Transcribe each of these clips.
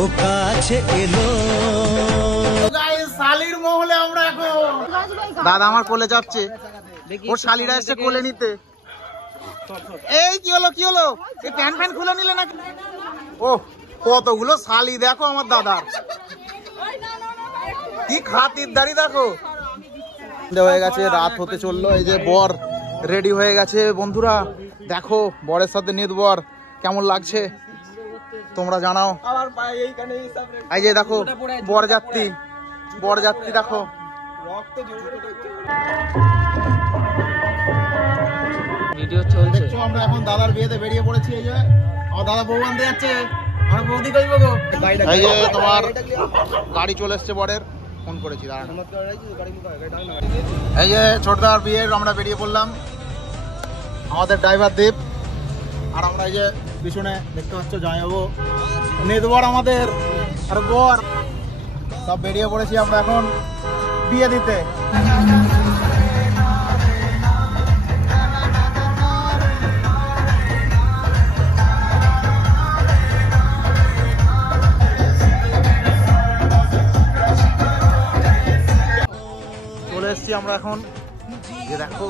ও কাছে এলো। শালির মহলে আমরা এখন দাদা আমার কোলে যাচ্ছে, ওর শালিরা এসে কোলে নিতে। এই কি হলো কি হলো, এই প্যান্ট ফ্যান খুলে নিলে নাকি? ও কতগুলো শালি দেখো আমার দাদার, কি খাতিরদারি দেখো। হয়ে গেছে, রাত হতে চললো, এই যে বর রেডি হয়ে গেছে। বন্ধুরা দেখো বরের সাথে নিত বর কেমন লাগছে তোমরা জানাও। এই যে দেখো বরযাত্রী, বরযাত্রী দেখো। ভিডিও চলছে। আমরা এখন দাদার বিয়েতে বেরিয়ে পড়েছি। এই যে আমার দাদা বউ আনতে যাচ্ছে, আমার বৌদি কইব গো। এই যে তোমার গাড়ি চলে এসছে বরের, ফোন করেছি দাঁড়ান। এই যে ছোটদার বিয়ের আমরা বেরিয়ে পড়লাম, আমাদের ড্রাইভার দীপ আর আমরা। এই যে পিছনে দেখতে পাচ্ছ জামাইবাবু, নেদ বর আমাদের আর বর সব বেরিয়ে পড়েছি আমরা এখন বিয়ে দিতে। চলে এসছি আমরা এখন, যে দেখো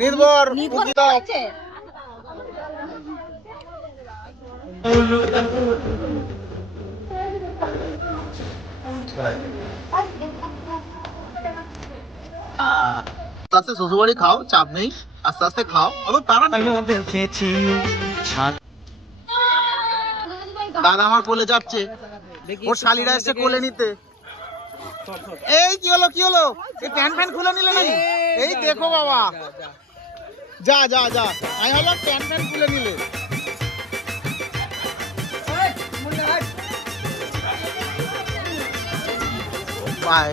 নির্ভর আস্তে শ্বশুরবাড়ি খাও, চাপ নেই, আস্তে আস্তে খাও। দাদা আমার কোলে যাচ্ছে, ওর শালিরা এসে কোলে নিতে। এই কি হলো কি হলো, এই প্যান্ট ফ্যান খুলে নিলে নাকি? এই দেখো বাবা, যা যা যা, আমি হলো প্যান্ট ফ্যান খুলে নিলে।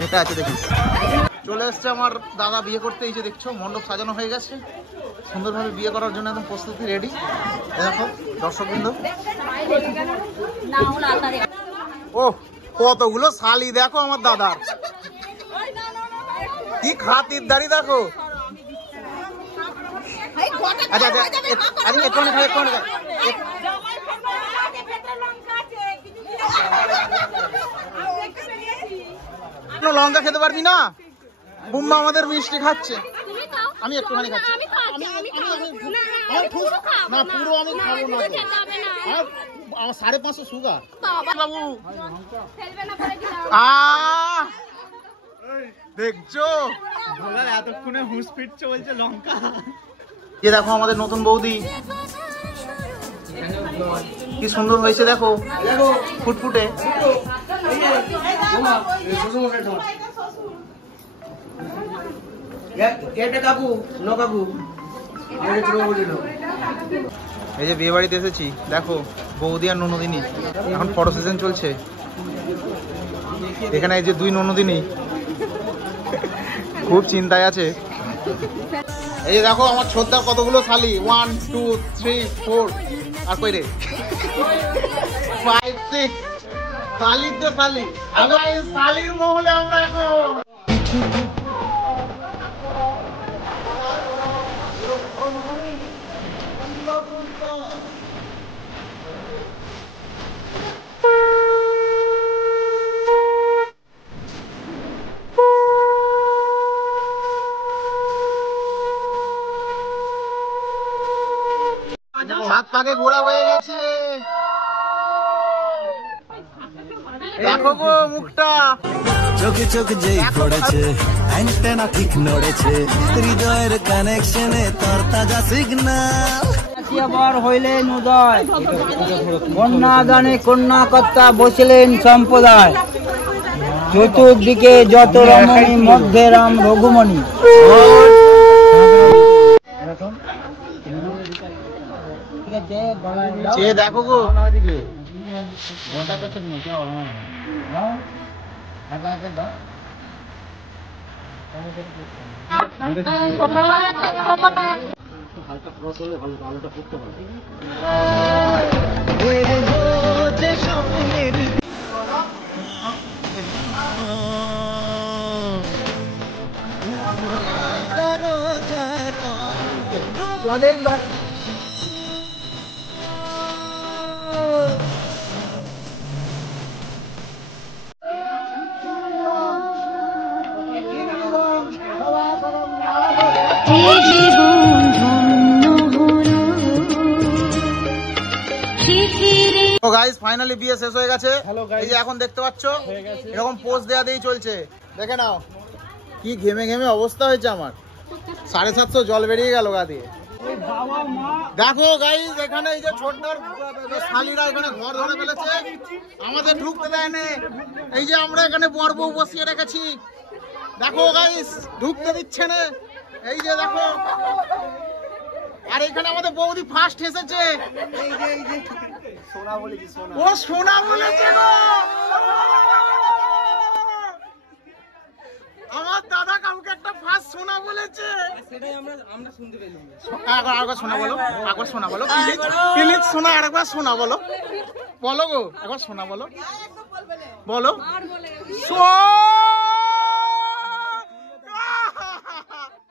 এটা আছে দেখিস। চলে এসছে আমার দাদা বিয়ে করতে। এই যে দেখছো মণ্ডপ সাজানো হয়ে গেছে, সুন্দরভাবে বিয়ে করার জন্য একদম প্রস্তুতি রেডি। দেখো দর্শকবৃন্দ, ও কতগুলো শালি দেখো আমার দাদার, কি খাতিরদারি দেখো। আচ্ছা আচ্ছা আচ্ছা, একটুখানি খাও, একটুখানি খাও। লঙ্কা খেতে পারবি না? বুম্মা আমাদের মিষ্টি খাচ্ছে, আমি একটুখানি খাচ্ছি। না পুরো আমি খাবো না, আমার 550 সুগার। বাবু দেখছো এতক্ষণে হুঁশ ফিটছে, বলছে লঙ্কা। যে দেখো আমাদের নতুন বৌদি কি সুন্দর হয়েছে, দেখো ফুটফুটে। এই যে বিয়ে বাড়িতে এসেছি, দেখো বৌদি আর ননদিনী, এখন ফটো সেশন চলছে এখানে। এই যে 2 ননদিনী খুব চিন্তায় আছে। এই যে দেখো আমার ছোটদার কতগুলো শালি, 1 2 3 4 আর কই রে 5 6 শালি তো শালি। আমরা এই শালির মহলে আমরা এখন হাত পাকে ঘোড়া হয়ে গেছে, দেখো গো মুখটা। চোখে চোখ যেই পড়েছে, অ্যান্টেনা ঠিক নড়েছে, হৃদয়ের কানেকশনে তোর তাজা সিগন্যাল। বর হইলেন উদয়, কন্যা দানে কন্যা কর্তা বসলেন সম্প্রদায়। চতুর্দিকে যত রমণী, মধ্যে রাম রঘুমণি। দেখো গো হালকা ক্রস হলে ভালো, আলোটা করতে পারবে। আমাদের তো গাইস ফাইনালি বিয়ে শেষ হয়ে গেছে। এই যে এখন দেখতে পাচ্ছ এরকম পোজ দেয়া দিয়েই চলছে, দেখে নাও কি ঘেমে ঘেমে অবস্থা হয়েছে আমার। 750 জল বেরিয়ে গেল গা দিয়ে। দেখো গাইস এখানে এই যে ছোটদার শালিরা এখানে ঘর ধরে ফেলেছে, আমাদের ঢুকতে দেয় না। এই যে আমরা এখানে বর বউ বসিয়ে রেখেছি, দেখো গাইস ঢুকতে দিচ্ছে না। এই যে দেখো, আর এখানে আমাদের বৌদি ফার্স্ট এসেছে। ও সোনা বলেছে গো, আমার দাদা কাউকে একটা ফার্স্ট সোনা বলেছে, সেটাই আমরা শুনতে পেলাম। আরেকবার সোনা বলো, একবার সোনা বলো প্লিজ, সোনা আরেকবার সোনা বলো, বলো গো একবার সোনা বলো, বলো সোনা।